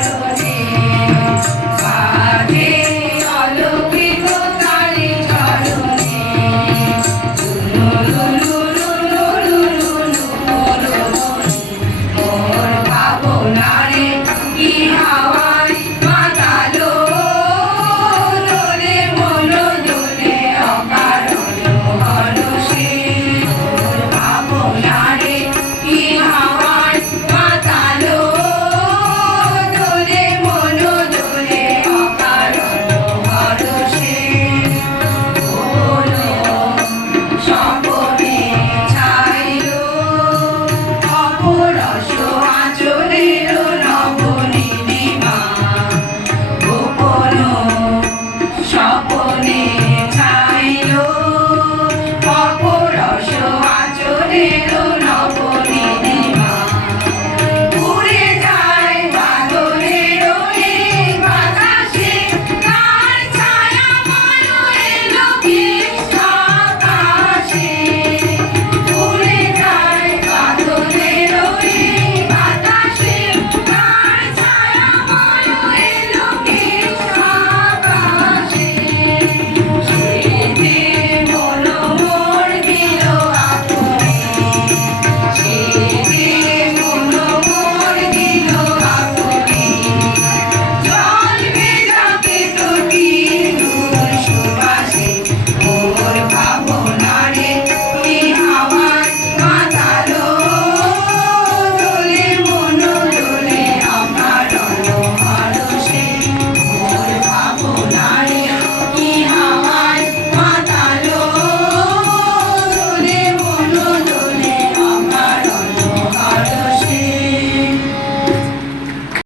Yeah.